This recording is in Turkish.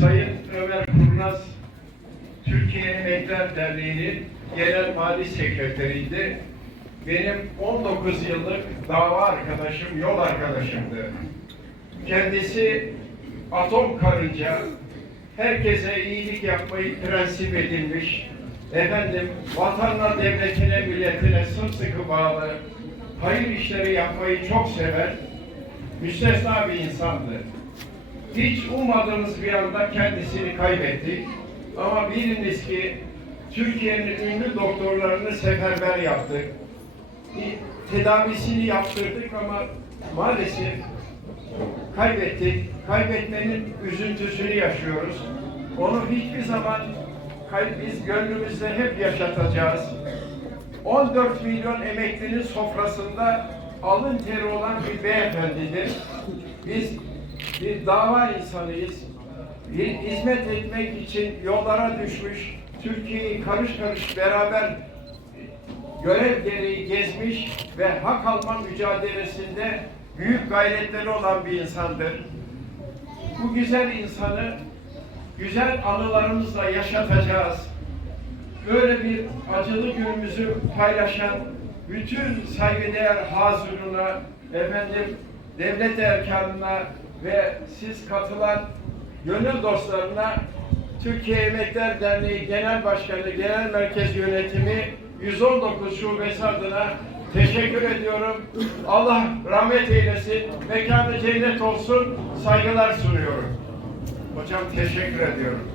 Sayın Ömer Kurnaz, Türkiye Emekler Derneği'nin genel mali sekreteriydi. Benim 19 yıllık dava arkadaşım, yol arkadaşımdı. Kendisi atom karınca, herkese iyilik yapmayı prensip edinmiş, efendim vatanına, devletine, milletine sımsıkı bağlı, hayır işleri yapmayı çok sever, müstesna bir insandı. Hiç ummadığımız bir anda kendisini kaybettik. Ama biliniz ki Türkiye'nin ünlü doktorlarını seferber yaptık. Tedavisini yaptırdık ama maalesef kaybettik. Kaybetmenin üzüntüsünü yaşıyoruz. Onu hiçbir zaman biz gönlümüzde hep yaşatacağız. 14 milyon emeklinin sofrasında alın teri olan bir beyefendidir. Biz bir dava insanıyız. Hizmet etmek için yollara düşmüş, Türkiye'yi karış karış beraber görev gereği gezmiş ve hak alma mücadelesinde büyük gayretleri olan bir insandır. Bu güzel insanı güzel anılarımızla yaşatacağız. Böyle bir acılı günümüzü paylaşan bütün saygıdeğer hazırına, efendim devlet erkanına ve siz katılan gönül dostlarına Türkiye Emekler Derneği Genel Başkanı, Genel Merkez Yönetimi 119 Şubesi adına teşekkür ediyorum. Allah rahmet eylesin, mekanı cennet olsun, saygılar sunuyorum. Hocam teşekkür ediyorum.